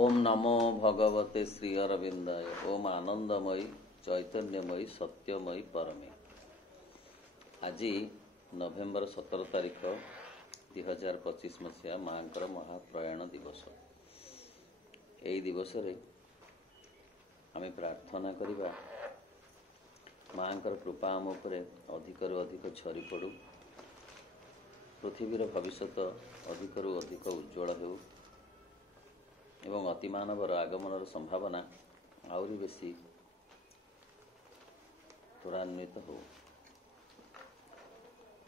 ओम नमो भगवते श्री अरविंदाय। ओम आनंदमयी चैतन्यमयी सत्यमयी परमे। आज नवेम्बर 17 तारिख 2025 मसीहा माँकर महाप्रयाण दिवस। यही दिवस रे आम प्रार्थना करिबा माँकर कृपा आम उपरे अधिकरु अधिक छरी पड़ू, पृथ्वीर भविष्यत अधिकरु अधिक उज्ज्वल हो एवं अतिमानवर आगमनर संभावना आउरी बेसी त्वरान्वित हो।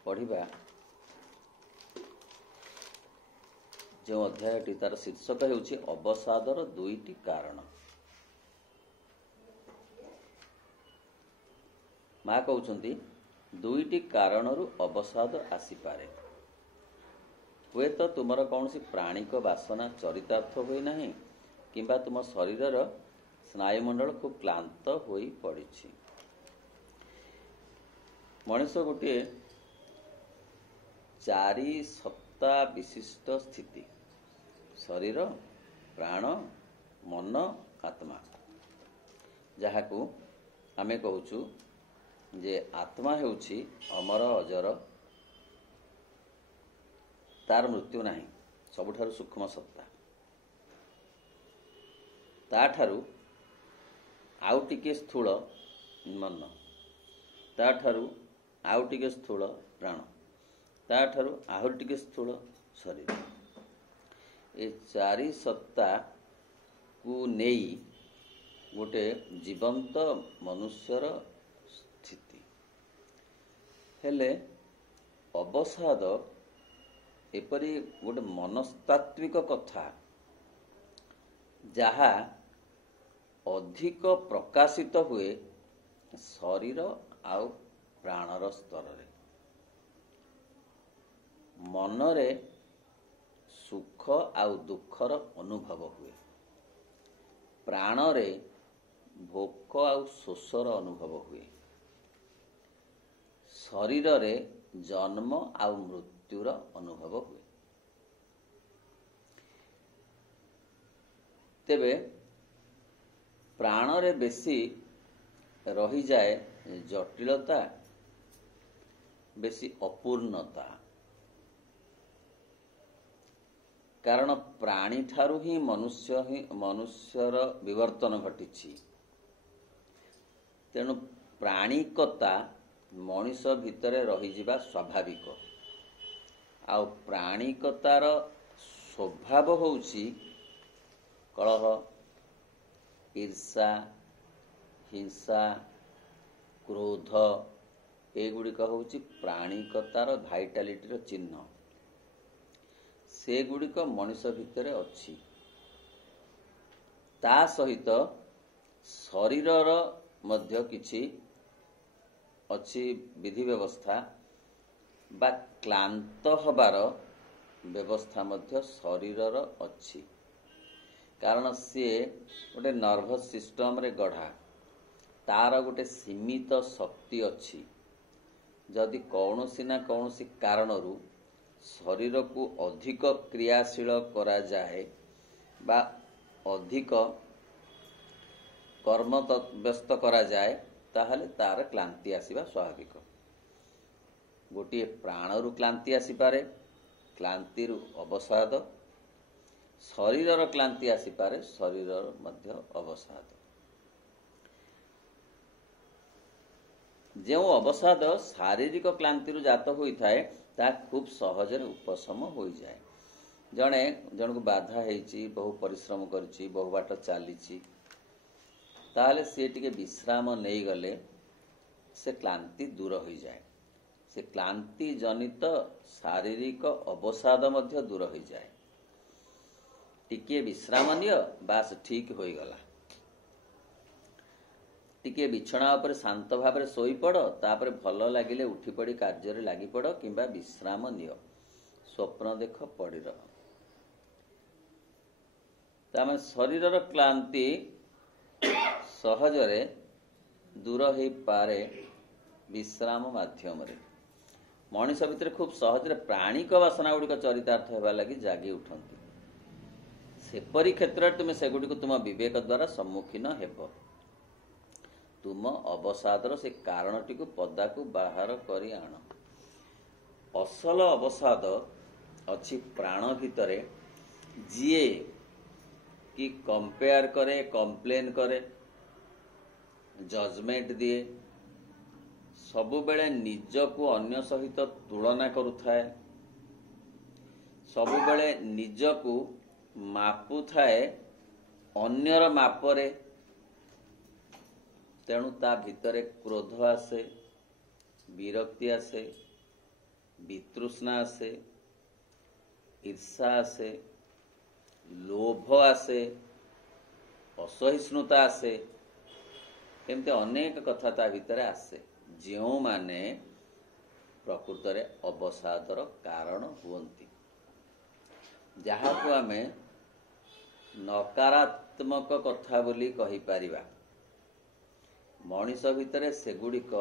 पढ़िबा जो अध्यायटी तार शीर्षक हेउछि अवसादर दुईटी कारण। माँ कहउछन्ति दुईटी कारणरू अवसाद आसीपारे। हुए तो तुमर कौन सी प्राणिक वासना चरितार्थ हुए नहीं किंबा तुम शरीरर स्नायुमंडल खूब क्लांत हो पड़ी। मनुष्य गोटे 4 सत्ता विशिष्ट स्थिति शरीर प्राण मन आत्मा, जहाकू आमे कहूचु जे आत्मा हेउछि अमर अजर, तार मृत्यु नहीं, सबुठारु सूक्ष्म सत्ता। ताठारु आउ टिके स्थूल मन, ताठारु आउ टिके स्थूल प्राण, ताठारु आउ टिके स्थूल शरीर। ए 4 सत्ता को नेई गोटे जीवंत मनुष्यर स्थिति हेले अवसाद एपरी गोटे मनस्तात्विक कथा जहा अधिक प्रकाशित हुए शरीर आउ प्राणर स्तर रे। मनरे सुख आउ दुखर अनुभव हुए, प्राणरे भोक आउ शोषर अनुभव हुए, शरीर रे जन्म आउ मृत्युर अनुभव हुए। तेबे प्राणरे बेसी रही जाए जटिलता, बेसी अपूर्णता। कारण प्राणी ठारू ही मनुष्यर विवर्तन घटिछि। तेणु प्राणिकता मनुष्य भितरे रही जिबा स्वाभाविक। आउ प्राणिकतार स्वभाव होउछि कलह, ईर्षा, हिंसा, क्रोध। एगुड़िक होउछि प्राणिकतार भाइटालिटीर चिन्ह। से गुड़िक मनुष्य भितरे अछि। ता सहित शरीरर मध्य किछि अछि विधि व्यवस्था बा क्लांत हबार व्यवस्था मध्य शरीरर अछि। कारण सी गोटे नर्भस सिस्टम रे गढ़ा, तार गोटे सीमित शक्ति अछि। जदि कौनसी ना कौनसी कारणरू शरीर को अधिक क्रियाशील करा जाए बा अधिक कर्म व्यस्त करा जाए ताहले तार क्लांति आसीबा स्वाभाविक। गोटे प्राणरू क्लांति आसीपारे, क्लांतिरू अवसाद। शरीरर क्लांति आसीपारे, शरीरर मध्य अवसाद। जो अवसाद शारीरिक क्लांतिरू जात होई थाए ता खूब सहजरे उपशम हो जाए। जणे जनकु बाधा हेछि, बहु परिश्रम करछि, बहु बाट चलीछि, ताहले से टिके विश्राम नहीं गले से क्लांति दूर हो जाए। से क्लांति जनित शारीरिक अवसाद मध्य दूर हो जाए। टिके विश्राम नियो, बास ठीक हो गला। टिके बिछणा पर शांत भाव सोई पड़, तापर भल लागिले उठी पड़ी कार्य लगी पड़, किंबा विश्राम नियो, स्वप्न देख पड़ी रह। तामे शरीरर क्लांति सहजरे दूर हो पारे विश्राम माध्यम रे। मनुष्य भितर खूब सहजरे प्राणिक वासना गुड़िक चरितार्थ होगा लगी जागी उठती। सेपरी क्षेत्र तुम सेगुड़ी को तुम विवेक द्वारा सम्मुखीन हेब। तुम अवसादर से कारणटी को पदा को बाहर करी आण। असल अवसाद अच्छी प्राण भितरे जीए कि कंपेयर करे, कंप्लेन करे, जजमेंट दिए, सबुबेले निजको अन्य सहित तुलना करुथाए, सबुबेले निजको मापुथाए अन्यर मापरे, तेणु ता भितरे क्रोध आसे, विरक्ति आसे, वितृष्णा आसे, ईर्षा आसे, लोभ आसे, असहिष्णुता आसे, एमती अनेक कथा ता भितरे आसे जो माने प्रकृत रे अवसादर कारण हुअन्ति, जहाँ को आमे नकारात्मक कथा बोली कहि पारिबा। मनीष भितरे सेगुड़िक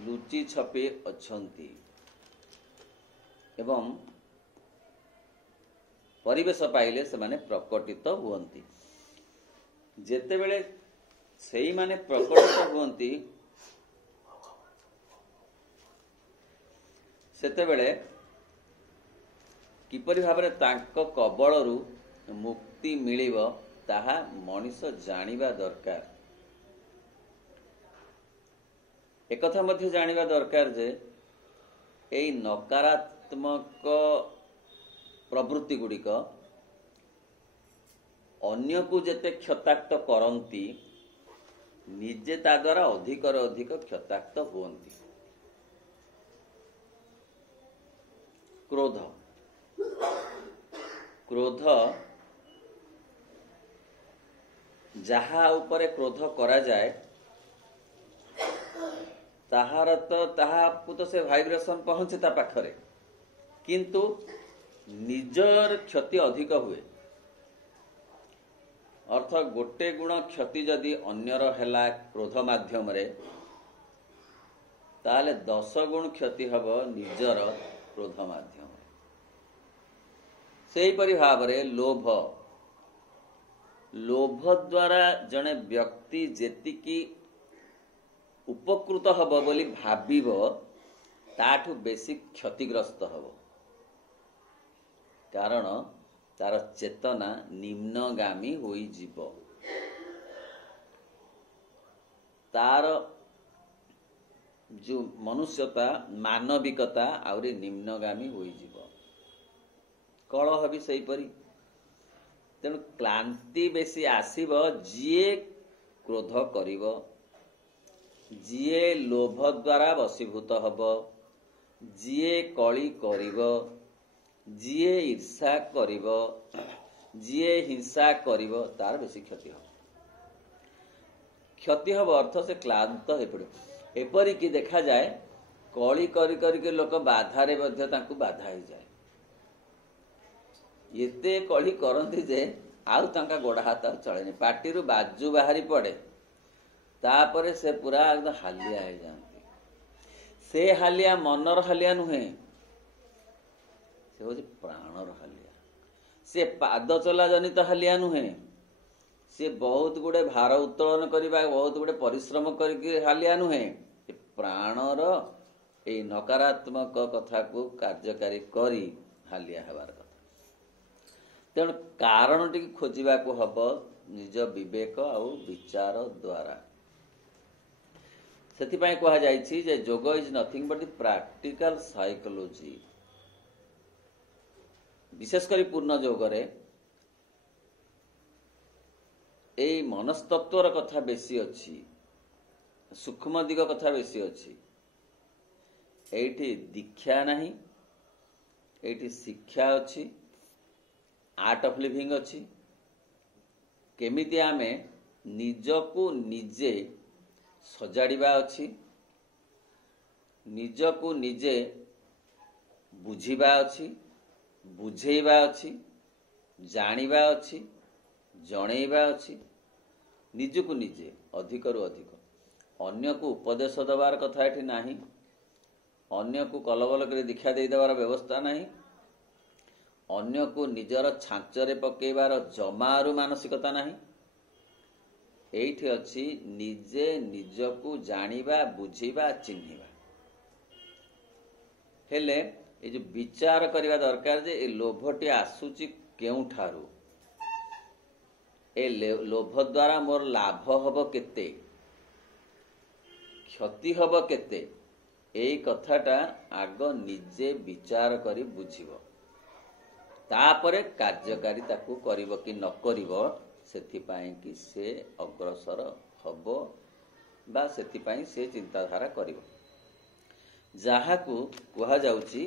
लुचि छपी अछंती एवं परिवेश पाइले से माने प्रकटित हुअन्ति। जेतेबेले सेई माने प्रकटित हुअन्ति सेतेबेले किपरि भाबरे तांको कबळरू मुक्ति मिलिब ताहा मनीष जानिबा दरकार। एक कथा मध्य जानिबा दरकार जे एई नकारात्मक प्रवृत्ति गुड़िक अन्य को जेते क्षताक्त करती निजे ता द्वारा अधिक अधिक क्षताक्त हुअन्ति। क्रोध क्रोध जहा उपरे क्रोध करा जाए ताहार तो ताहाकु तो से वाइब्रेशन पहुंचे ता पाखरे, किंतु निजर क्षति अधिक हुए। अर्थ गोटे गुण क्षति जदि अन्यर हेला क्रोध माध्यम रे ताले 10 गुण क्षति हब निजर क्रोध माध्यम। सेही परि भावरे लोभ लोभ द्वारा जने व्यक्ति जेतिकी उपकृत हब बोली भाबिब ताठु बेसी क्षतिग्रस्त हब, कारण तार चेतना निम्नगामी होई जीव, तार जो मनुष्यता मानविकता आउरी निम्नगामी होई जीव। कलह भी सही परी। तेणु क्लांति बेसी आसीब जीए क्रोध करिब, जीए लोभ द्वारा वशीभूत हब, जीए कली करिब, जीए ईर्षा करिब, जीए हिंसा करिब, तार बेसी क्षति हब। क्षति हब अर्थ से क्लांत हो पड़े। एपरि कि देखा जाए कली करी करी के लोक बाधारे मध्य तांकु बाधा ही जाए। एते कली करंती जे आउ तांका गोड़ हाथ चलेनी, पार्टी बाजू बाहरी पड़े, तापरे से पूरा एकदम हालिया हो जाती। से हालिया मनर हालिया नुहे, से हूँ प्राणर हालिया। से पाद चला जनित हालिया नुहे, से बहुत गुड़े भार उत्तोलन करबा, बहुत गुड़े परिश्रम करके हालिया नुहे। प्राणर ए नकारात्मक कथा को कार्यकारी करी हालिया हेबार कथा। तेणु कारण टी खोजिबा को हब निज विवेक आउ विचार द्वारा। सेथिपाई कहा जायछि जे योग is nothing but practical psychology. विशेषकर पूर्ण योग रे एई मनस्तत्वर कथा बेसी अछि, सूक्ष्म दिग कथा बेसी अछि। एठी दीक्षा नहीं, एठी शिक्षा अछि, आर्ट ऑफ लिविंग अछि। केमिति आमे निजको निजे सजाड़िबा अछि, निजको निजे बुझिबा अछि, बुझेइबा अछि, जानिबा अछि, जणेइबा अछि। निजको निजे अधिकरु अधिक। अन्य को उपदेश देवार कथा एठी नाही, अन्य को कलबल कर दीक्षा दे देवार व्यवस्था नाही। अन्य को निजर छांचरे पकेबार जमारू मानसिकता नहीं। एइठी अछि निजे निजकू जानिबा बुझिबा चिन्हिबा। हेले ए जो विचार करवा दरकार जे ए लोभटी आसुची केउठारू, ए लोभ द्वारा मोर लाभ हब केते, क्षति हब केते, एई कथाटा आग निजे विचार करी बुझिबो, तापरे कार्यकारी ताकू करिवो कि न करिवो, सेथिपाई कि से अग्रसर हब बा सेथिपाई से चिंताधारा करिवो। जाहाकू कहा जाउची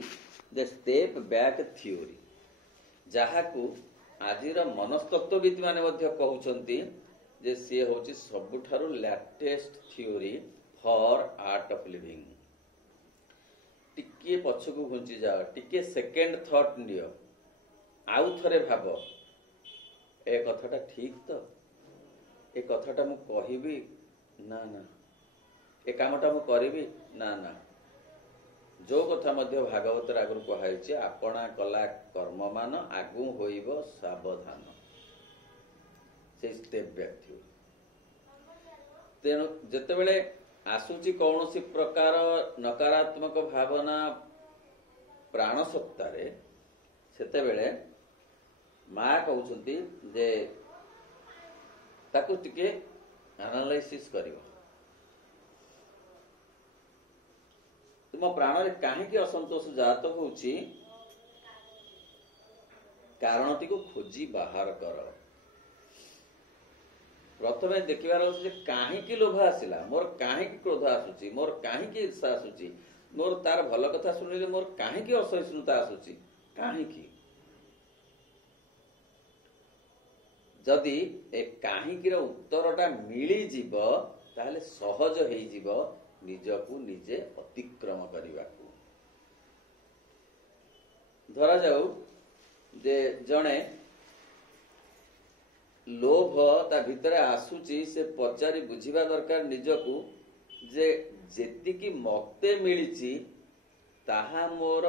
द स्टेप बैक थ्योरी, जाहाकू आजिर मनस्तत्वविद माने मध्य कहउचंती जे से होची सबुठारु latest theory for art of living. टिके पछकू घुंची जाओ, टिके सेकेंड थॉट नियो, आउ थरे भाबो ए कथाटा ठीक तो, ए कथाटा मु कहिबी ना ना, ए कामटा मु करिबी ना ना। जो कथा मध्य भागवत आगु कहुचे आपणा कला कर्म मान आगु होइब सावधान, से स्टेप बैक थ्योरी। तेणु जेतेबेले आसुची कौनसी प्रकार नकारात्मक भावना प्राण सत्तारे, सेतेबेले माँ कहउछंती जे ताकू टिके एनालाइसिस करिवो। तुम प्राण रे काहेकि असंतोष जात होउची, कारणटी को खोजी बाहर कर। प्रथमे देखिबार अछि जे काहेकि लोभ आसिला, मोर काहेकि क्रोध आसुची, मोर काहेकि ईर्षा आसुची, मोर तार भल कथा सुनिले मोर काहेकि असहिष्णुता आसुची, काहेकि। जदि ए काहेकिर उत्तरटा मिली जीव ताहले सहज हेई जीव निजकू निजे अतिक्रम करने। धरा जाऊ जे जड़े लोभ ता भितर आसुची, से पचारि बुझिबा दरकार निजकू जे जेतिकी मते मिलिची ताहा मोर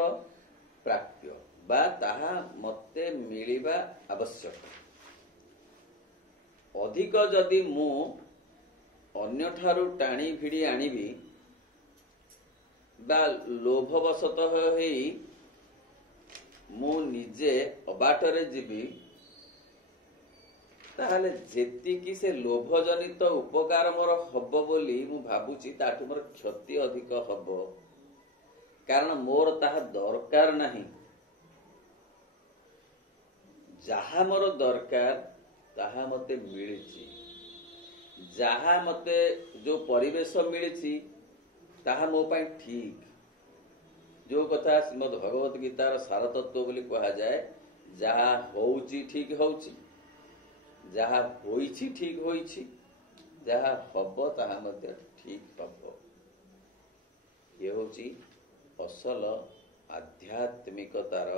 प्राप्य बा ताहा मते मिलिबा आवश्यक। अधिक जदि मु अन्य ठारू टाणी भिड़ी आनिबी बा लोभवशतः हेई मु निजे अबाटरे जीवी, ताहले जेतिकी से लोभजनित उपकार मोर हब बोली मु भाबुची ताठू मोर क्षति अधिक हब, कारण मोर ताहा दरकार नहीं। जहा मोर दरकार ताहा मते मिलिची, जहा मते जो परिवेश मिलिची ताहा मो पाई ठीक। जो कथा श्रीमद् भगवत गीतार सारतत्व बोली कहा जाए, जहा होउची ठीक होउची, जहा होइची ठीक होइची, जहा हब ताहा मते ठीक हब। ये होउची असल आध्यात्मिकतार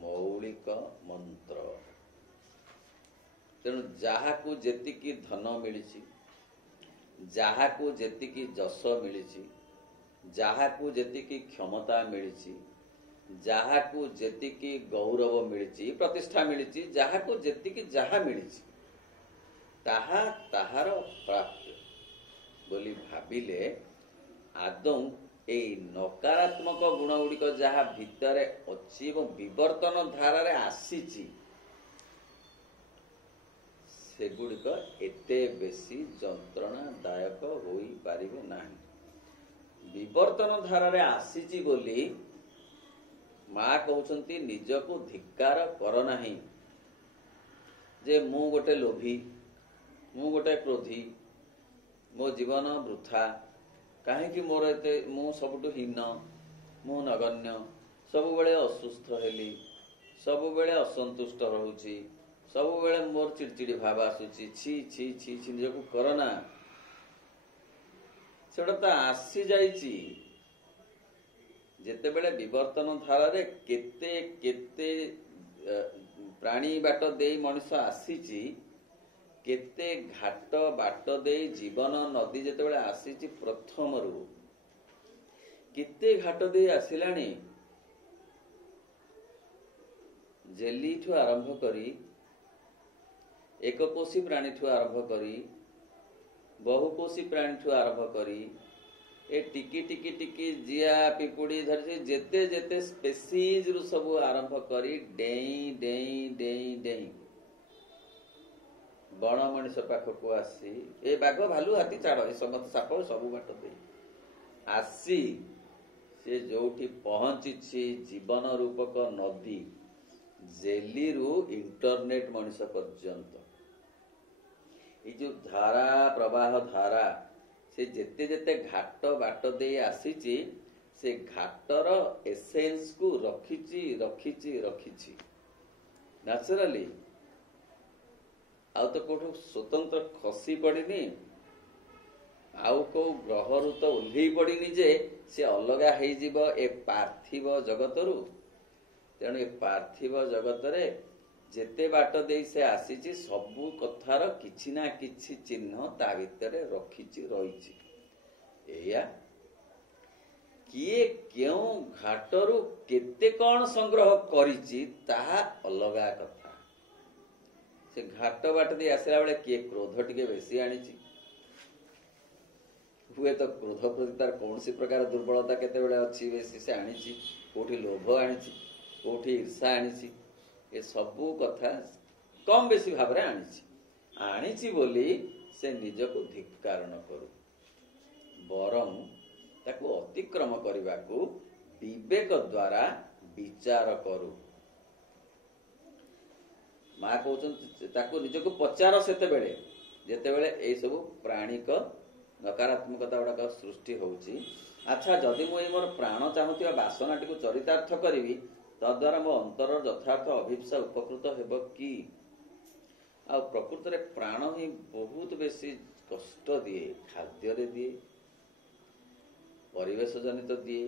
मौलिक मंत्र। तेणु जहाकू जेतिकी धन मिलिची, जहाकू जेतिकी जश मिलिची, जहाकू जेतिकी क्षमता मिलिची, जहाकू जेतिकी गौरव मिलिची, प्रतिष्ठा मिलिची, जहाकू जेतिकी जहा मिलिची ताहा ताहार प्राप्य बोली भाबिले आदौ ए नकारात्मक गुण गुड़िक जहा भितरे अछि एवं विवर्तन धारा रे आसीची, सेगुड़िक एते बेसी जंत्रणादायक होई पारिबे नाही। विवर्तन धारा रे आसीची बोली माँ कहउछंती निजको धिक्कार कर नाही, जे मु गोटे लोभी, मु गोटे क्रोधी, मो जीवन वृथा, काहेकि मोर एते मु सबटु हीन, मु नगण्य, सब बेले असुस्थ हेली, सब बेले असंतुष्ट रहूची, सब बेले मोर चिड़चिड़ी भाव आसुची, छी छी छी छी निजकू करना, सेटा तो आसी जाइची। जेते बेले विवर्तन धारा रे केते केते प्राणी बाट देई मनुष्य आसीची, केते घाट बाट देई जीवन नदी जेते बेले आसीची प्रथम रु केते घाट देई आसिलानी, जेली ठू आरंभ करी एककोशी प्राणी ठू आरंभ करी बहुकोशी प्राणी ठू आरंभ करी ए टिकी टिकी टिकी जिया पिपुड़ी धरी जेते जेते स्पेसीज रु सब आरंभ करी डेई डेई डेई डेई बण मनीष पाखक आसी ए बाघ भालू हाथी चाड़ ए समस्त साप सब बाट दे आसी से जोठी पहुंची जीवन रूपक नदी जेली रु इंटरनेट मनीष पर्यंत ये जो धारा प्रवाह धारा से जेते जेते घाट बाट दे आसीची से घाटर एसेंस को रखिची रखिची रखिची नेचुरली आउ तो कोठो स्वतंत्र खसी पड़िनी आउ को ग्रह रु तो ओल्ही पड़िनी जे से अलगा हेई जीवो ए पार्थिव जगत रु तेणु ए पार्थिव जगत रे जेते बाट दे से आसीची सबु कथार किछि ना किछि चिन्ह ता भितरे रखिची रहिची एया किए क्यों घाटरू केते कौन संग्रह करिची ताहा अलगा कथा से घाट बाट दे आसला बेले किए क्रोध टिके बेसी आनीची हुए तो क्रोध प्रति तार कौन सी प्रकार दुर्बलता केते बेले अछि बेसी से आनीची कोठी लोभ आनीची कोठी ईर्षा आनीची ए सबू कथा कम बेसी भाव रे आनीची बोली से निजको धिक्कार न करू बरं ताकू अतिक्रम करने को विवेक द्वारा विचार करू माँ कहते निजको पचार सेते बेले जेते बेले ए सब प्राणिक नकारात्मकता गुड़ाक सृष्टि होउची अच्छा जदि मु मोर प्राण चाहूथिबा वासनाटी को चरितार्थ करी तद्वारा मो अंतर यथार्थ अभिप्सा उपकृत हेब कि आ प्रकृत रे प्राण ही बहुत बेसी कष्ट दिए खाद्य रे दिए परिवेश जनित दिए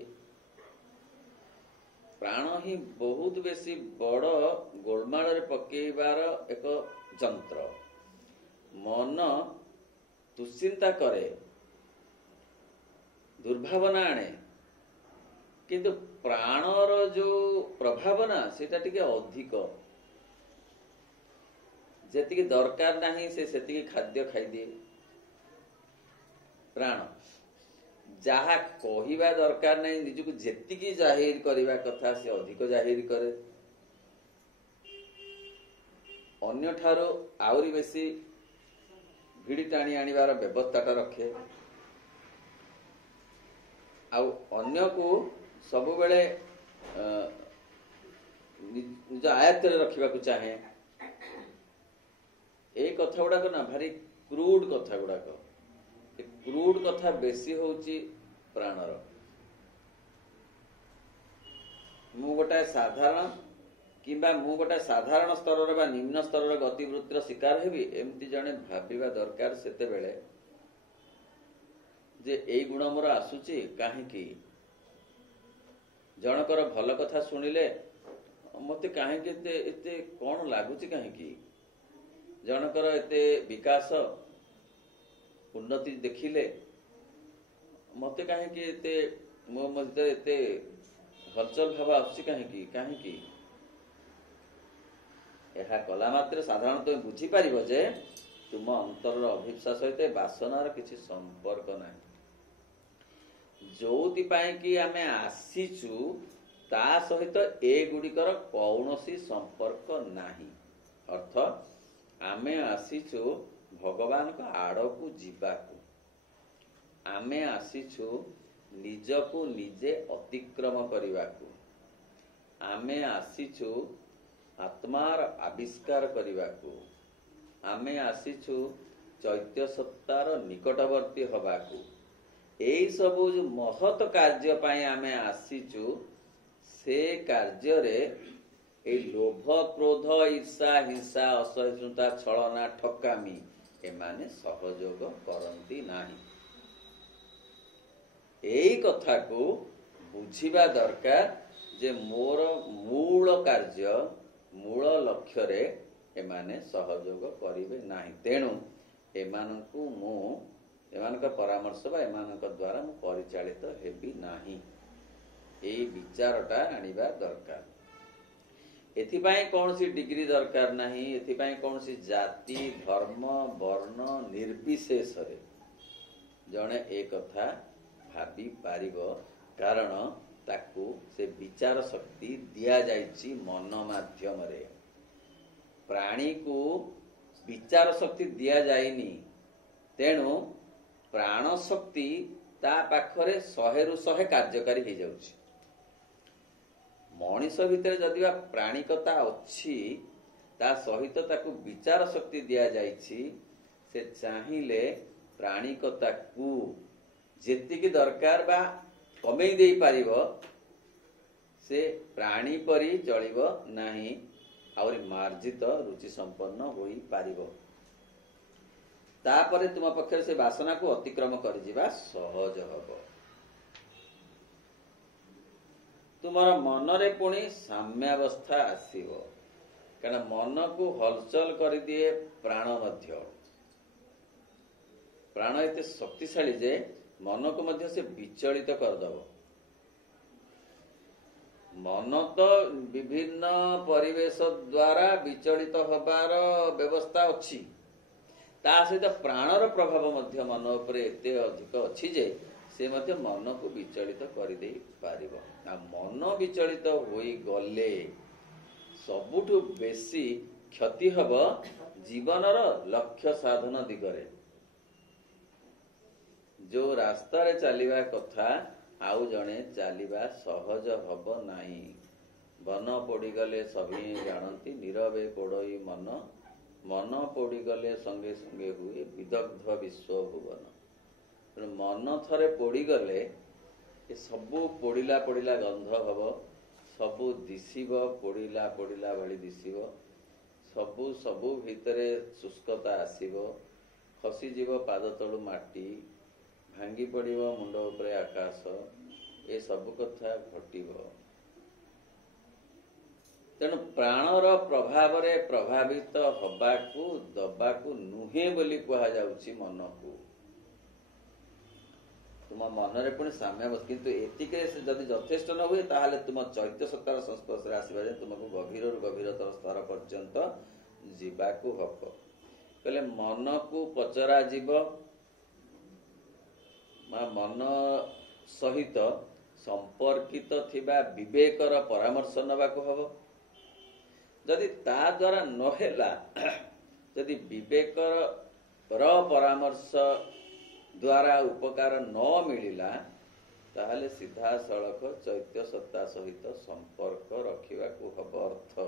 प्राण ही बहुत बेसी बड़ गोलमाल रे पकेबार एक यंत्र मन दुश्चिंता करे दुर्भावना आने किंतु प्राणर जो प्रभावना सेटा टिके अधिक जेतिकी दरकार नहीं से सेतिकी खाद्य खाई दिए प्राण जहा कहिबा दरकार नहीं निजको जेतिकी जाहिर करबा कथा से अधिक जाहिर करे अन्य ठारो आउरी बेसी भिड़ी टाणी आनिबार व्यवस्थाटा रखे आउ अन्य को सब बेले निज आयत्त रे रखिबा को चाहे ए कथा गुड़ाक ना भारी क्रूड कथा गुड़ाक क्रूड कथा बेसी होची प्राणर मु गोटे साधारण किंबा मु गोटे साधारण स्तर रे बा निम्न स्तर रे गतिवृत्तिर शिकार हेबी एमती जने भाबिबा दरकार सेते बेले जे एई गुण मोर आसुची काहेकि जनकर भल कथा सुनिले मते काहेकि एते कोन लागुची काहेकि जनकर एते विकास उन्नति देखिले मते काहेकि एते मो मध्य एते हलचल भाव आसुची काहेकि काहेकि एहा कला मात्र साधारणतः बुझी पारिबो जे तुम अंतर अभिप्सा सहित वासनार किछि संपर्क नाही जोति पाए कि आमे आसीचु ता सहित ए गुडिकर कौनसी संपर्क नाही अर्थ आमे आसीचु भगवान का आड़ को जीवाकू आमे आसीचु निजको निजे अतिक्रम करिवाकू आमे आसीचु आत्मार आविष्कार करिवाकू आमे आसीचु चैत्य सत्तार निकटवर्ती हबाकू एई सबु जो महत कार्य पाए आमे आसीचु से कार्य रे ए लोभ क्रोध ईर्षा हिंसा असहिष्णुता छलना ठकामी एमाने सहयोग करंती नाही एई कथा को बुझिबा दरकार जे मोर मूल कार्य मूल लक्ष्य रे एमाने सहयोग करिवे नाही तेणु एमानकु मु एमानक परामर्श बा एमानक द्वारा मु परिचालित हेबी नाही एई विचारटा आनिबा दरकार एथिपाई कौनसी डिग्री दरकार नहीं, एथिपाई कौनसी जाति धर्म वर्ण निर्विशेष रे जणे एक कथा भाबी पारिबो, कारण ताकू से विचार शक्ति दिया जाइछि मन माध्यम रे। प्राणी को विचार शक्ति दिया जाइनी, तेणु प्राण शक्ति ता पाखरे 100 रु 100 कार्यकारी हो जाउछि। मनीष भितर जदि बा प्राणिकता अच्छी ता सहित ताकू विचार शक्ति दिया जाइछि, से चाहिले प्राणिकता को जेतिकी दरकार बा कमेई देई पारिबो, से प्राणी परी चलिबो नाही, और मार्जित रुचि संपन्न होई पारिबो। तापरे तुम पक्षर से वासना को अतिक्रम कर जिबा सहज हबो। तुमर मन रे पुणी साम्यावस्था आसीबो, कारण मन को हलचल कर दिए प्राण मध्य। प्राण एते शक्तिशाली जे मन को मध्य से विचलित करदब। मन तो विभिन्न परिवेश द्वारा विचलित होबार व्यवस्था अच्छी, ता सहित प्राणर प्रभाव मध्य मन उपरे एते अधिक अच्छी जे से मध्य मन को विचलित कर दे पारिबो। आ मन विचलित होई गले सबुठु बेसी क्षति हब जीवनर लक्ष्य साधन दिगरे। जो रास्ता रे चलिबा कथा आउ जणे चलिबा सहज हब नाही। वन पोड़ी गले सभी जानती, नीरवे पोड़ई मन, मन पोड़ी गले संगे संगे हुए विदग्ध विश्व भुवन। मन थरे पोड़ी गले ये सबू पोड़िला पोड़िला गंध हब, सबू दिशिब, पोड़िला पोड़िला भली दिशिब, सबू सबू भितरे शुष्कता आसीब, खसीजीव पाद तलु माटी, भांगी पड़िब मुंड उपरे आकाश, ए सब कथा घटिब। तेणु प्राणर प्रभाव रे प्रभावित हबाकू दबाकू नुहे बोली कहा जाउछि मन को। तुम मन रे पुणी साम्य बस, किंतु एतिके से जदि यथेष्ट न हुए ताहाले तुम चैत्य सत्तार संस्पर्श रे आसीबा जे तुमको गभीर गभीरतर स्तर पर्यंत जीवाकू हब। कहले मन को पचरा जीव मन सहित संपर्कित थिबा विवेकर परामर्श नबाकू हब। जदि ता द्वारा नहेला, जदि विवेकर परामर्श द्वारा उपकार न मिलिला, ताहले सीधा सड़क चैत्य सत्ता सहित संपर्क रखिबाकू हब। अर्थ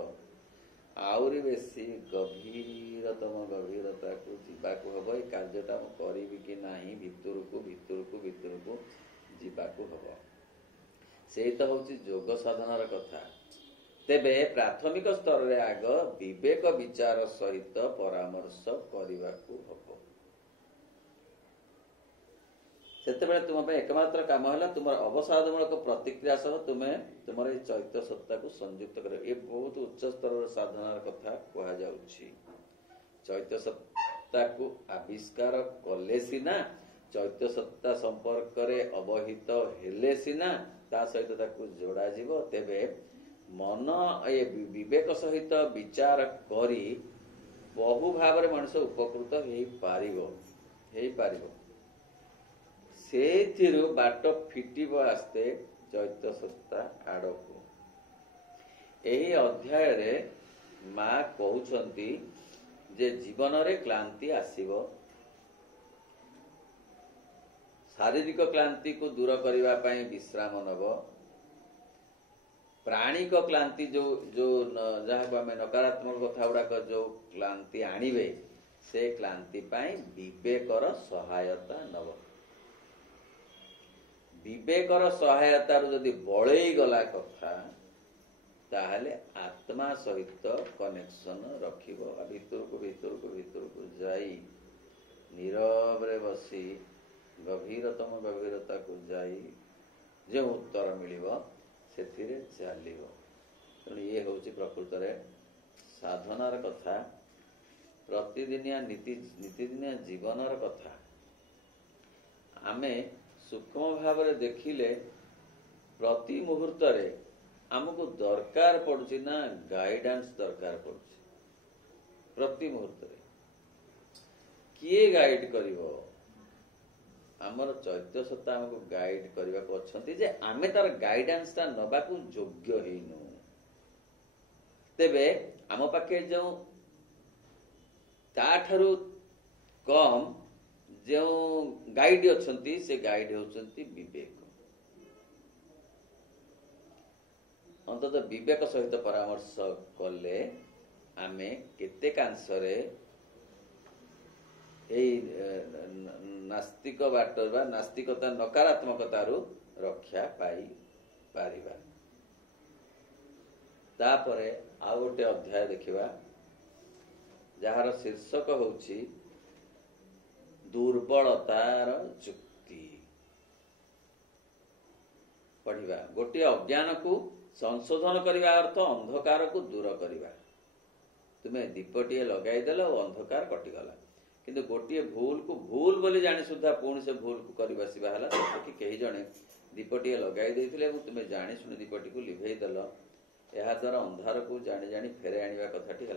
आउरी बेसी गभीरतम गभीरता को जीवाकू हब। ए कार्यटा मु करिबि कि नाही, भितरकू भितरकू भितरकू जीवाकू हब। सेई तो होछि योग साधनार कथा। तेबे प्राथमिक स्तर रे आग विवेक विचार सहित परामर्श करबाकू हब। सेतेबेले तुम पे एकमात्र काम है तुम अवसादमूलक प्रतिक्रिया सह तुम्हें तुम चैत्य सत्ता को संयुक्त कर। ये बहुत उच्च स्तर साधनार कथा कहा जाउछि। चैत्य सत्ता को आविष्कार कले सिना, चैत्य सत्ता संपर्क रे अवहित हेले सिना ता सहित ताकू जोड़ा जीव। तेबे मन ए विवेक सहित विचार करी बहु भाव रे मनुष्य उपकृत हेई पारिबो। सेथिरु बाट फिटिब आस्ते चैत्य सत्ता आड़कू। एही अध्याय रे माँ कहउछंती जे जीवन रे क्लांति आसीबो। शारीरिक क्लांति को दूर करबा पई विश्राम नब। प्राणिक क्लांति जो जो जहाँ को आम नकारात्मक कथा गुड़ाक जो क्लांति आणिबे, से क्लांति पाई विवेकर सहायता नब। विवेकर सहायतार जदि बड़ई गला कथा, ताहले आत्मा सहित कनेक्शन रखिब। भितरकू भितरकू भितरकू जाई नीरव रे बसी गभीरतम गभीरता को जाई जो उत्तर मिलिब सेथिरे चलिब। तेणु ये होछि प्रकृत रे साधनार कथा, प्रतिदिनिया नीतिदिनिया जीवनर कथा। आमे सूक्ष्म भाव रे देखिले प्रति मुहूर्त रे आमको दरकार पड़ुछि ना गाइडेंस दरकार पड़ुछि प्रति मुहूर्त रे किए गाइड करिवो आमर चैत्य सत्ता हमको गाइड करबा को अछंती जे आमे तार गाइडेंस ता नबा को योग्य हेनु तेबे आम पाखे जो ताठारु कम जो गाइड अछंती से गाइड होचंती विवेक अंतत विवेक सहित परामर्श कले आमे केते कांसरे नास्तिक बाट बा नास्तिकता नकारात्मकतारू रक्षा पाई पारिबा। तापरे आउ गोटे अध्याय देखिबा जहार शीर्षक होउछि दुर्बलतार जुक्ति। पढ़िबा गोटे अज्ञान को संशोधन करने अर्थ अंधकार को दूर करवा। तुम्हें दीपटीए लगाई देल और अंधकार कटिगला किंतु गोटे भूल को भूल बोली जानी सुधा पुणी से भूल को कर बसवा है कि कई जने दीपटीए लगाई देते तुम्हें जानी शुणी दीपटी को लिभे देल या द्वारा अंधार को जानी जानी फेरे आने कथाटी है।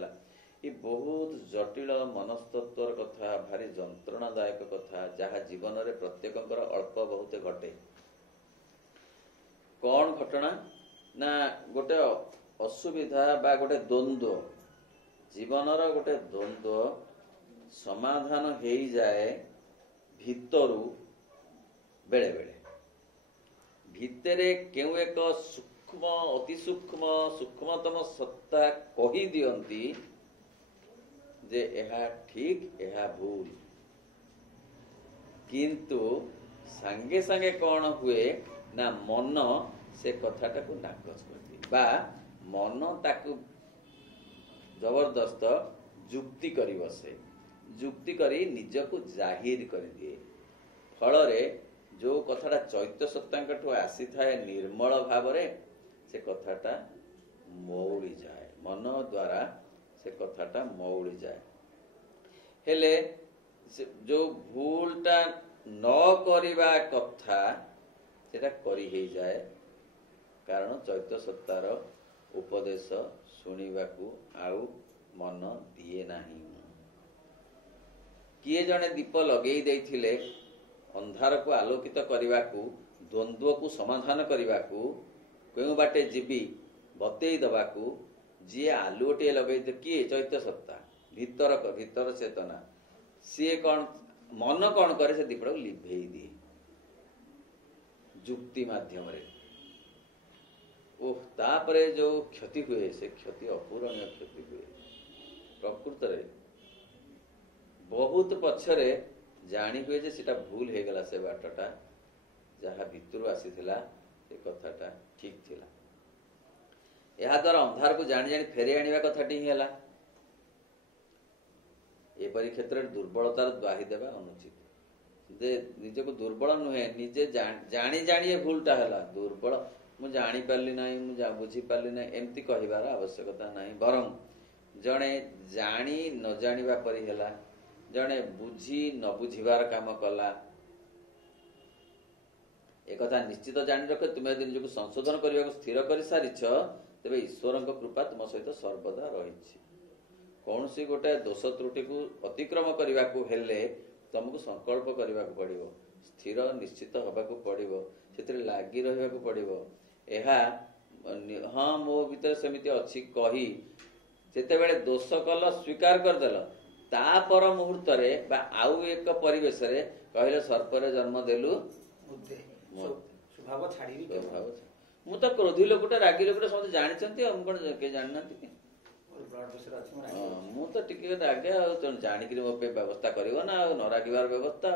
ये बहुत जटिल मनस्तत्वर कथा भारी जंत्रणादायक कथा जहाँ जीवन में प्रत्येक अल्प बहुत घटे। कौन घटना ना गोटे असुविधा बा गोटे द्वंद्व जीवनर गोटे द्वंद्व समाधान हो जाए भितरु बेले बेले भितरे क्यों एक सूक्ष्म अति सूक्ष्म सूक्ष्मतम सत्ता कही दियंती जे एहा ठीक एहा भूल किंतु सांगे सांगे कौन हुए ना मन से कथाटा को नाकच कर दिए बा मन ताकू जबरदस्त जुक्ति करी बसे जुक्ति करी निज को जाहिर कर दिए फल रे जो कथाटा चैत्य सत्तांकठू आसी थाए निर्मल भाव रे से कथाटा मौली जाए मन द्वारा से कथाटा मौली जाए हेले जो भूलटा न करिबा कथा सेटा करी ही जाए कारण चैत्य सत्तार उपदेश शुणिबाकू आउ मन दिए नाही। किए जने दीप लगेई देइथिले अंधार को आलोकित करिबाकू द्वंद्व को समाधान करिबाकू केउ बाटे जीवी बतेई दबाकू जी आलुओटे लगेई दे किए चैत्य सत्ता भीतर चेतना सी कौन मन कौन करे से दीपड़ा लिभेई दिए जुक्ति माध्यम रे ओह तापरे जो क्षति हुए से क्षति अपूरणीय क्षति हुए प्रकृत रे बहुत पछरे जानी हुए जे सीटा भूल हो गला से बाटटा जहाँ भितर आसी थिला से कथाटा ठीक थिला या द्वारा अंधार को जानी जानी फेरे आनिबा कथाटी ही हला एपरी क्षेत्र दुर्बलतार द्वाही देवा अनुचित जे निजे को दुर्बल नुहे निजे जानी जानी भूलटा हला दुर्बल मु जानी पारली नाही मु बुझी पारली नाही एमती कहिबार आवश्यकता नाही बरं जणे जानी न जानिबा परी हला जणे बुझी न बुझिबार काम कला एक कथा निश्चित जानी रख तुम यदि निजको संशोधन करने को स्थिर कर सारिछ तेबे ईश्वर कृपा तुम सहित सर्वदा रही कौन सी गोटे दोष त्रुटि को अतिक्रम करने को हेले तुमको संकल्प करने को पड़ो स्थिर निश्चित होगा पड़ो से लगी रहा पड़ो हाँ मो भीतर सेमिति अच्छी कही जितेबले दोष कल स्वीकार करदेल तापर मुहूर्त रे बा आउ एक परिवेश रे कहले सर्पर जन्म देलु स्वभाव छाड़ी मु तो क्रोधी लोकटा रागी लोकटा सब जानछंती हम कोन के जाननांती कि ब्लड प्रेशर अछि मु तो टिके रागे आ तो जानि कि मो पे व्यवस्था करिवो ना न रागिबार व्यवस्था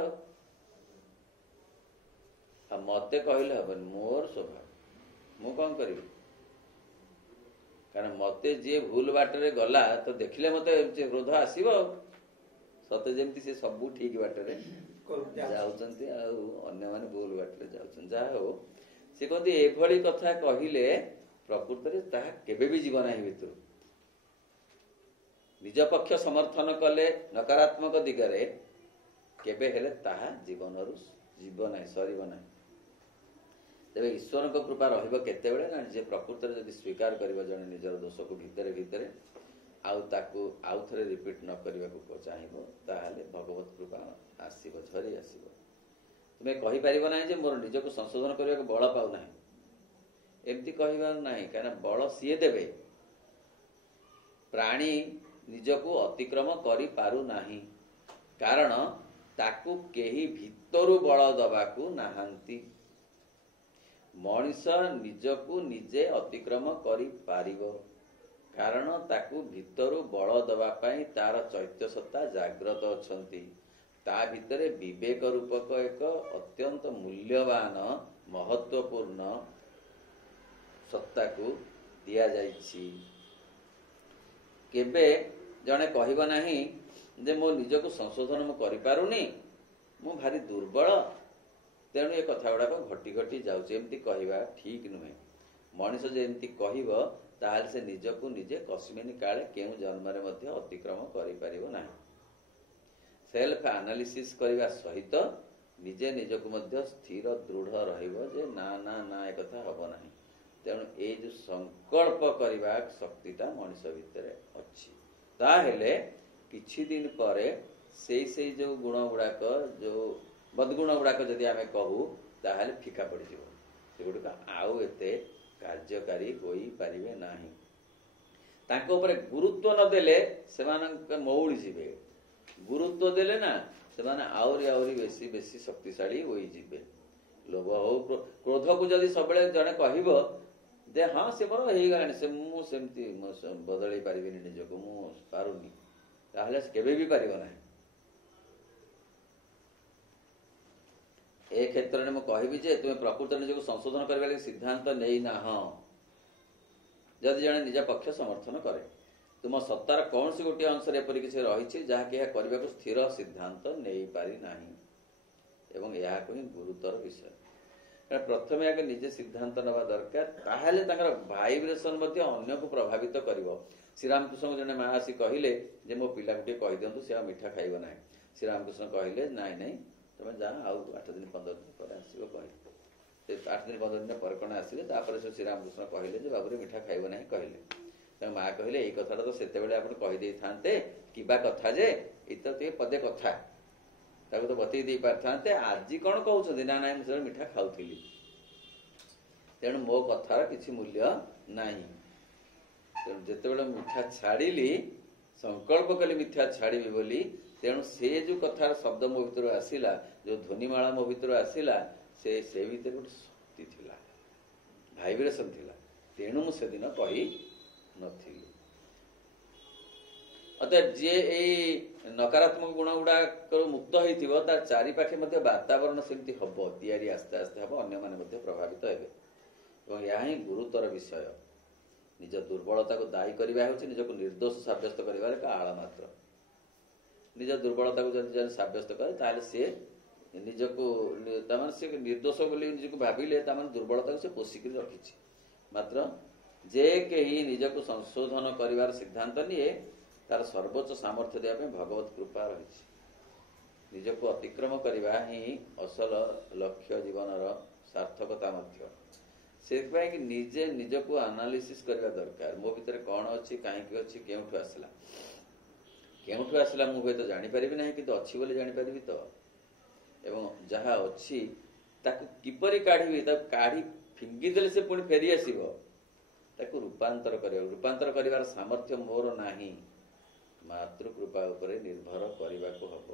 आ मते कहले हबन मोर स्वभाव मु कोन करिवि कारण मते जे भूल बाटरे गला तो देखले मते क्रोध आसीबो सते जेमती से सब ठीक बाटरे जाउचंती आ अन्य माने भूल बाटरे जाउचन जा हो से कहते एभली कथा कहिले प्रकृत रे ताहा केबे भी जीवन नाही भितर निज पक्ष समर्थन कले नकारात्मक दिगरे केबे हेले ताहा जीवन रु जीवन नाही सरीब नाही ତେବେ ଈଶ୍ୱରଙ୍କ କୃପା ରହିବ କେତେବେଳେ ନା ଯେ ପ୍ରକୃତରେ ଯଦି ସ୍ୱୀକାର କରିବ ଜଣେ ନିଜର ଦୋଷକୁ ଭିତରେ ଭିତରେ ଆଉ ତାକୁ ଆଉ ଥରେ ରିପିଟ୍ ନ କରିବାକୁ ଚାହିଁବ ତାହେଲେ ଭଗବତ କୃପା ଆସିବ, ଝରି ଆସିବ। ତୁମେ କହିପାରିବ ନାହିଁ ଯେ ମୋର ନିଜକୁ ସଂଶୋଧନ କରିବାକୁ ବଳ ପାଉନାହିଁ, ଏମିତି କହିବାର ନାହିଁ। କାହିଁକିନା ବଳ ସିଏ ଦେବେ। ପ୍ରାଣୀ ନିଜକୁ ଅତିକ୍ରମ କରିପାରୁନାହିଁ କାରଣ ତାକୁ କେହି ଭିତରୁ ବଳ ଦେବାକୁ ନାହାନ୍ତି। ମଣିଷ ନିଜକୁ ନିଜେ ଅତିକ୍ରମ କରିପାରିବ କାରଣ ତାକୁ ଭିତରୁ ବଳ ଦେବା ପାଇଁ ତାର ଚୈତ୍ୟ ସତ୍ତା ଜାଗ୍ରତ ଅଛନ୍ତି। ତା ଭିତରେ ବିବେକ ରୂପକ ଏକ ଅତ୍ୟନ୍ତ ମୂଲ୍ୟବାନ ମହତ୍ୱପୂର୍ଣ୍ଣ ସତ୍ତାକୁ ଦିଆଯାଇଛି। କେବେ ଜଣେ କହିବ ନାହିଁ ଯେ ମୋ ନିଜକୁ ସଂଶୋଧନ ମୁଁ କରିପାରୁନି, ମୁଁ ଭାରି ଦୁର୍ବଳ, ତେଣୁ ଏ କଥା ଗୁଡ଼ାକ ଘଟି ଘଟି ଯାଉଛି। ଏମିତି କହିବା ଠିକ ନୁହେଁ। ମଣିଷ ଯେମିତି କହିବ ତାହେଲେ ସେ ନିଜକୁ ନିଜେ କସ୍ମିନ୍ କାଳେ କେଉଁ ଜନ୍ମରେ ମଧ୍ୟ ଅତିକ୍ରମ କରିପାରିବ ନାହିଁ। ସେଲ୍ଫ ଆନାଲିସିସ୍ କରିବା ସହିତ ନିଜେ ନିଜକୁ ମଧ୍ୟ ସ୍ଥିର ଦୃଢ଼ ରହିବ ଯେ ନା ନା ନା ଏ କଥା ହେବ ନାହିଁ। ତେଣୁ ଏଇ ଯେଉଁ ସଂକଳ୍ପ କରିବା ଶକ୍ତିଟା ମଣିଷ ଭିତରେ ଅଛି। ତାହେଲେ କିଛି ଦିନ ପରେ ସେଇ ଯେଉଁ ଗୁଣ ଗୁଡ଼ାକ, ଯେଉଁ ବଦଗୁଣ ଗୁଡ଼ାକ ଯଦି ଆମେ କହୁ ତାହେଲେ ଫିକା ପଡ଼ିଯିବ। ସେଗୁଡ଼ିକ ଆଉ ଏତେ କାର୍ଯ୍ୟକାରୀ ହୋଇପାରିବେ ନାହିଁ। ତାଙ୍କ ଉପରେ ଗୁରୁତ୍ୱ ନଦେଲେ ସେମାନଙ୍କ ମଉଳି ଯିବେ। ଗୁରୁତ୍ୱ ଦେଲେ ନା ସେମାନେ ଆହୁରି ଆହୁରି ବେଶୀ ବେଶୀ ଶକ୍ତିଶାଳୀ ହୋଇଯିବେ। ଲୋଭ ହଉ କ୍ରୋଧକୁ ଯଦି ସବୁବେଳେ ଜଣେ କହିବ ଯେ ହଁ ସେ ମୋର ହେଇଗଲାଣି, ସେ ମୁଁ ସେମିତି ବଦଳେଇ ପାରିବିନି ନିଜକୁ, ମୁଁ ପାରୁନି, ତାହେଲେ ସେ କେବେ ବି ପାରିବ ନାହିଁ। ଏ କ୍ଷେତ୍ରରେ ମୁଁ କହିବି ଯେ ତୁମେ ପ୍ରକୃତରେ ନିଜକୁ ସଂଶୋଧନ କରିବା ଲାଗି ସିଦ୍ଧାନ୍ତ ନେଇନାହଁ। ଯଦି ଜଣେ ନିଜ ପକ୍ଷ ସମର୍ଥନ କରେ, ତୁମ ସତ୍ତାର କୌଣସି ଗୋଟିଏ ଅଂଶରେ ଏପରି କିଛି ରହିଛି ଯାହାକି ଏହା କରିବାକୁ ସ୍ଥିର ସିଦ୍ଧାନ୍ତ ନେଇପାରି ନାହିଁ ଏବଂ ଏହାକୁ ହିଁ ଗୁରୁତର ବିଷୟ। କାରଣ ପ୍ରଥମେ ଆଗେ ନିଜେ ସିଦ୍ଧାନ୍ତ ନେବା ଦରକାର, ତାହେଲେ ତାଙ୍କର ଭାଇବ୍ରେସନ ମଧ୍ୟ ଅନ୍ୟକୁ ପ୍ରଭାବିତ କରିବ। ଶ୍ରୀରାମକୃଷ୍ଣଙ୍କୁ ଜଣେ ମା ଆସି କହିଲେ ଯେ ମୋ ପିଲାକୁ ଟିକେ କହିଦିଅନ୍ତୁ, ସେ ଆଉ ମିଠା ଖାଇବ ନାହିଁ। ଶ୍ରୀରାମକୃଷ୍ଣ କହିଲେ ନାଇଁ ନାଇଁ ତମେ ଯା, ଆଉ 8 ଦିନ 15 ଦିନ ପରେ ଆସିବ କହିଲେ। ସେ 8 ଦିନ 15 ଦିନ ପରେ କଣ ଆସିଲେ, ତାପରେ ସେ ଶ୍ରୀରାମକୃଷ୍ଣ କହିଲେ ଯେ ବାବୁରେ ମିଠା ଖାଇବ ନାହିଁ କହିଲେ। ତାଙ୍କ ମା କହିଲେ ଏଇ କଥାଟା ତ ସେତେବେଳେ ଆପଣ କହିଦେଇଥାନ୍ତେ, କିବା କଥା ଯେ ଏଇ ତ ଟିକେ ପଦେ କଥା, ତାକୁ ତ ବତେଇ ଦେଇ ପାରିଥାନ୍ତେ। ଆଜି କଣ କହୁଛନ୍ତି ନା ନାଇଁ ମୁଁ ସେତେବେଳେ ମିଠା ଖାଉଥିଲି, ତେଣୁ ମୋ କଥାର କିଛି ମୂଲ୍ୟ ନାହିଁ। ତେଣୁ ଯେତେବେଳେ ମିଠା ଛାଡ଼ିଲି, ସଂକଳ୍ପ କଲି ମିଥ୍ୟା ଛାଡ଼ିବି ବୋଲି, ତେଣୁ ସେ ଯେଉଁ କଥାର ଶବ୍ଦ ମୋ ଭିତରୁ ଆସିଲା, ଯେଉଁ ଧ୍ୱନିମାଳା ମୋ ଭିତରୁ ଆସିଲା, ସେ ଭିତରେ ଗୋଟେ ଶକ୍ତି ଥିଲା, ଭାଇବ୍ରେସନ ଥିଲା। ତେଣୁ ମୁଁ ସେଦିନ କହି ନଥିଲି। ଅତଏବ ଯିଏ ଏଇ ନକାରାତ୍ମକ ଗୁଣ ଗୁଡାକରୁ ମୁକ୍ତ ହେଇଥିବ, ତାର ଚାରିପାଖେ ମଧ୍ୟ ବାତାବରଣ ସେମିତି ହବ, ତିଆରି ଆସ୍ତେ ଆସ୍ତେ ହବ, ଅନ୍ୟମାନେ ମଧ୍ୟ ପ୍ରଭାବିତ ହେବେ। ଏବଂ ଏହା ହିଁ ଗୁରୁତର ବିଷୟ। ନିଜ ଦୁର୍ବଳତାକୁ ଦାୟୀ କରିବା ହେଉଛି ନିଜକୁ ନିର୍ଦ୍ଦୋଷ ସାବ୍ୟସ୍ତ କରିବାର ଏକ ଆଳ ମାତ୍ର। ନିଜ ଦୁର୍ବଳତାକୁ ଯଦି ଜଣେ ସାବ୍ୟସ୍ତ କରେ ତାହେଲେ ସିଏ ନିଜକୁ, ତାମାନେ ସେ ନିର୍ଦ୍ଦୋଷ ବୋଲି ନିଜକୁ ଭାବିଲେ ତାମାନେ ଦୁର୍ବଳତାକୁ ସେ ପୋଷିକିରି ରଖିଛି। ମାତ୍ର ଯେ କେହି ନିଜକୁ ସଂଶୋଧନ କରିବାର ସିଦ୍ଧାନ୍ତ ନିଏ, ତାର ସର୍ବୋଚ୍ଚ ସାମର୍ଥ୍ୟ ଦେବା ପାଇଁ ଭଗବତ କୃପା ରହିଛି। ନିଜକୁ ଅତିକ୍ରମ କରିବା ହିଁ ଅସଲ ଲକ୍ଷ୍ୟ, ଜୀବନର ସାର୍ଥକତା ମଧ୍ୟ। ସେଥିପାଇଁ କି ନିଜେ ନିଜକୁ ଆନାଲିସିସ୍ କରିବା ଦରକାର। ମୋ ଭିତରେ କଣ ଅଛି, କାହିଁକି ଅଛି, କେଉଁଠୁ ଆସିଲା। କେଉଁଠୁ ଆସିଲା ମୁଁ ହୁଏତ ଜାଣିପାରିବି ନାହିଁ, କିନ୍ତୁ ଅଛି ବୋଲି ଜାଣିପାରିବି ତ। ଏବଂ ଯାହା ଅଛି ତାକୁ କିପରି କାଢ଼ିବି, ତାକୁ କାଢ଼ି ଫିଙ୍ଗିଦେଲେ ସେ ପୁଣି ଫେରି ଆସିବ। ତାକୁ ରୂପାନ୍ତର କରିବାକୁ, ରୂପାନ୍ତର କରିବାର ସାମର୍ଥ୍ୟ ମୋର ନାହିଁ। ମାତୃକୃପା ଉପରେ ନିର୍ଭର କରିବାକୁ ହବ।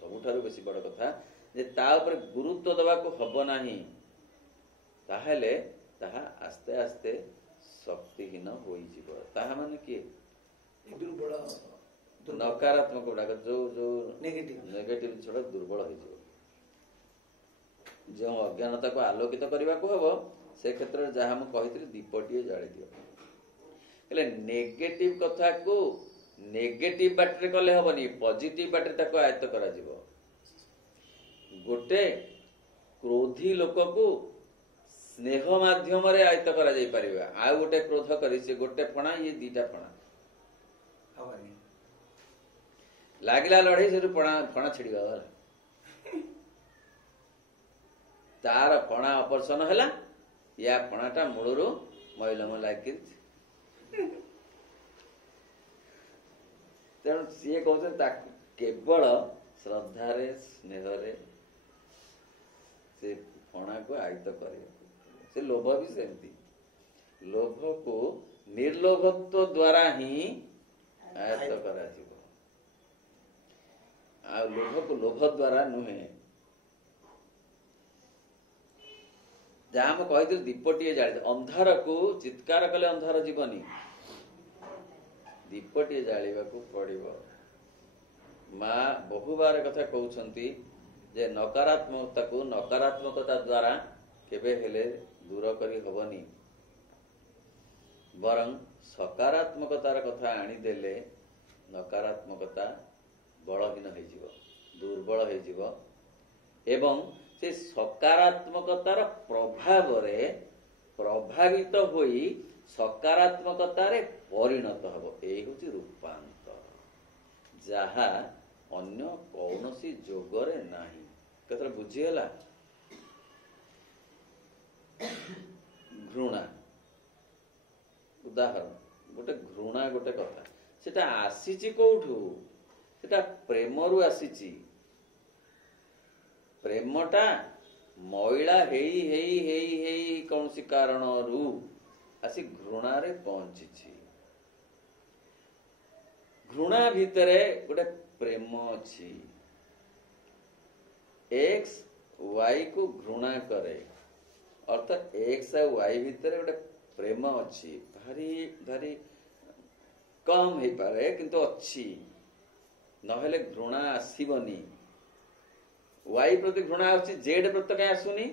ସବୁଠାରୁ ବେଶୀ ବଡ଼ କଥା ଯେ ତା ଉପରେ ଗୁରୁତ୍ୱ ଦେବାକୁ ହବ ନାହିଁ, ତାହେଲେ ତାହା ଆସ୍ତେ ଆସ୍ତେ ଶକ୍ତିହୀନ ହୋଇଯିବ। ତାହା ମାନେ କିଏ? ଦୁର୍ବଳ, ନକାରାତ୍ମକ ଗୁଡ଼ାକ, ଯୋଉ ନେଗେଟିଭ ଛଡ଼ା ଦୁର୍ବଳ ହେଇଯିବ। ଯେଉଁ ଅଜ୍ଞାନତାକୁ ଆଲୋକିତ କରିବାକୁ ହବ, ସେ କ୍ଷେତ୍ରରେ ଯାହା ମୁଁ କହିଥିଲି ଦୀପଟିଏ ଜାଳି ଦିଅ। ହେଲେ ନେଗେଟିଭ କଥାକୁ ନେଗେଟିଭ ବାଟରେ କଲେ ହବନି, ପଜିଟିଭ ବାଟରେ ତାକୁ ଆୟତ୍ତ କରାଯିବ। ଗୋଟେ କ୍ରୋଧୀ ଲୋକକୁ ସ୍ନେହ ମାଧ୍ୟମରେ ଆୟତ୍ତ କରାଯାଇ ପାରିବ। ଆଉ ଗୋଟେ କ୍ରୋଧ କରି ସେ ଗୋଟେ ଫଣା, ଇଏ 2ଟା ଫଣା ଲାଗିଲା ଲଢେଇ, ସେଠୁ ଫଣା ଛିଡିବା। तार फणा ऑपरेशन हैला या फणाटा मूलरू मैलम लागी तेणु सी कहते केवल श्रद्धारे स्नेहरे से फणा को आयत्त कर से लोभ भी सेमती लोभ को निर्लोभत्व द्वारा ही आयत्त करा लोभ को लोभ द्वारा नुहे जहाँ कही दीपटे जाली अंधार को चित्कार कले अंधार जीवनी दीपटे जालिबा को पड़िबो माँ बहुबार कथा कहउछंती जे नकारात्मकता को नकारात्मकता द्वारा केबे हेले दूर करी हबनी बरं सकारात्मकतार कथा आनी देले नकारात्मकता बलहीन हो दुर्बल हो एवं से सकारात्मकतार प्रभाव रे प्रभावित होई सकारात्मकतारे परिणत हबो एई होची रूपांतर जहा अन्य कौनसी जोगरे नाही कतरा बुझी हला घृणा उदाहरण गोटे घृणा गोटे कथा सेटा आसीची कोठू सेटा प्रेमरु आसीची प्रेमटा मैला हेई हेई हेई हेई कौनसी कारणरू आसी घृणा रे पहुंची घृणा भितरे गोटे प्रेम अछि एक्स वाई को घृणा करे अर्थात एक्स और वाई भितरे गोटे प्रेम अछि भारी भारी कम हे पारे किंतु अच्छी नहेले घृणा आसीबनी वाई प्रति घृणा आछि जेड प्रति कहीं आसुनी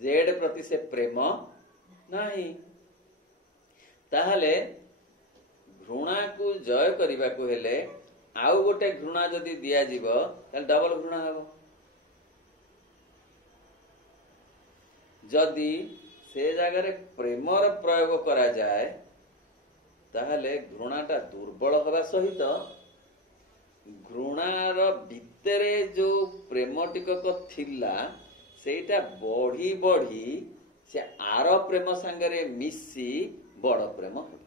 जेड प्रति से प्रेम नहीं ताहले घृणा को जय करने को हेले आउ गोटे घृणा जदि दिया जीवो ताले डबल घृणा हबो जदि से जगह प्रेमर प्रयोग करा जाए ताहले घृणाटा दुर्बल हवा सहित घृणार भितरे जो प्रेम टिकक थिला सेटा बढ़ी बढ़ी से आर प्रेम संगरे मिसी बड़ प्रेम हो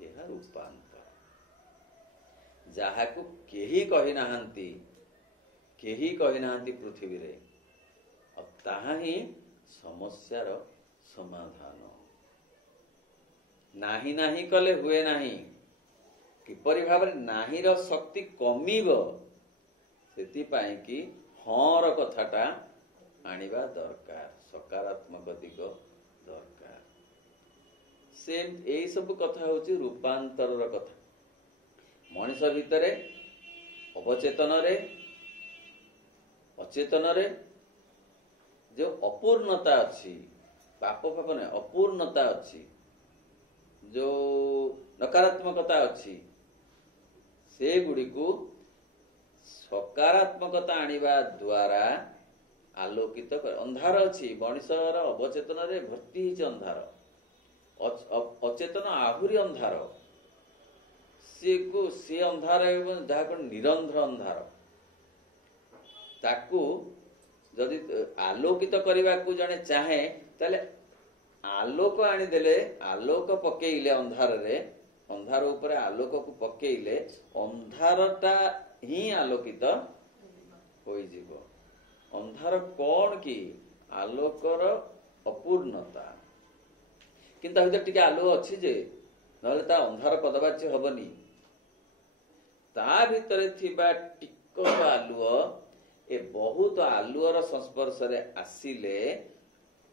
यह रूपांतर जहा को केही कहि नाहंती पृथ्वी रे और ताहा ही समस्यार समाधान नाही नाही कले हुए नाही किपरि भाव नाही रो शक्ति कमिबो सेति पाई कि हर कथाटा आनिबा दरकार सकारात्मक दिग दरकार से एई सब कथा होची रूपांतर कथा मनुष भितरे अवचेतन रे अचेतन रे जो अपूर्णता अच्छी पाप पाप ने अपूर्णता अच्छी जो नकारात्मकता अच्छी से गुड़ी को सकारात्मकता आनिबा द्वारा आलोकित कर अंधार अच्छी मनुष्यर अवचेतन रे भर्ती हिच अंधार अचेतन आहुरी अंधार सी अंधार जहाँ निरंध्र अंधार ताकू जदि आलोकित करने को जने चाहे ताले आलोक आनी देले आलोक पकेइले अंधार रे अंधार ऊपर आलोक को पकेइले अंधारटा ही आलोकित होई जीवो अंधार कौन की आलोकर अपूर्णता किंतु आ टिके आलो अच्छी जे नले ता अंधार कदबाच्य हबनी ता भितरे थिबा टिक आलुओ ए बहुत आलुअर संस्पर्श रे आसिले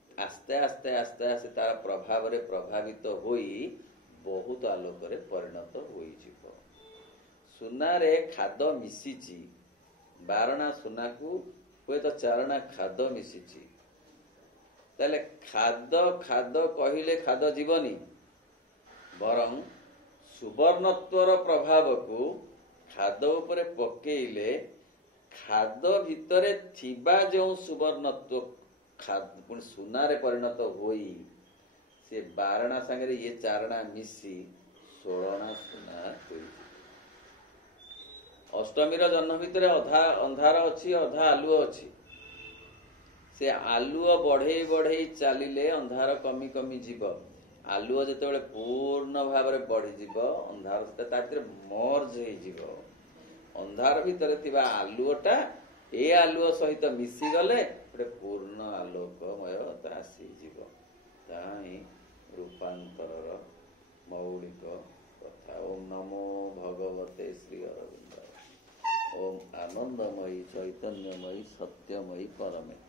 आस्ते आस्ते आस्ते आस्ते तार प्रभाव रे प्रभावित होई बहुत आलोक रे परिणत होई जिवो सुना रे खाद मिसिची बारणा सुना को हुए तो चारणा खाद मिसिची ताले खाद खाद कहिले खाद जीवनी बरं सुवर्णत्वर प्रभाव को खाद उपरे पकेइले खाद भितरे थिबा जो सुवर्णत्व खाद पुणी सुनारे परिणत होई से बारणा संगे ये चारणा मिसी 16 सुना होई ଅଷ୍ଟମୀର ଜହ୍ନ ଭିତରେ ଅଧା ଅନ୍ଧାର ଅଛି ଅଧା ଆଲୁଅ ଅଛି। ସେ ଆଲୁଅ ବଢେଇ ବଢେଇ ଚାଲିଲେ ଅନ୍ଧାର କମି କମି ଯିବ। ଆଲୁଅ ଯେତେବେଳେ ପୂର୍ଣ୍ଣ ଭାବରେ ବଢିଯିବ ଅନ୍ଧାର ତା ଭିତରେ ମର୍ଜ ହେଇଯିବ। ଅନ୍ଧାର ଭିତରେ ଥିବା ଆଲୁଅଟା ଏ ଆଲୁଅ ସହିତ ମିଶିଗଲେ ଗୋଟେ ପୂର୍ଣ୍ଣ ଆଲୋକମୟ ଆସିଯିବ। ତାହା ହିଁ ରୂପାନ୍ତରର ମୌଳିକ କଥା। ଓಂ ନମୋ ଭଗବତେ ଶ୍ରୀ ଅରବିନ୍ଦ। ଓಂ ଆନନ୍ଦମୟୀ ଚୈତନ୍ୟମୟୀ ସତ୍ୟମୟୀ ପରମେ।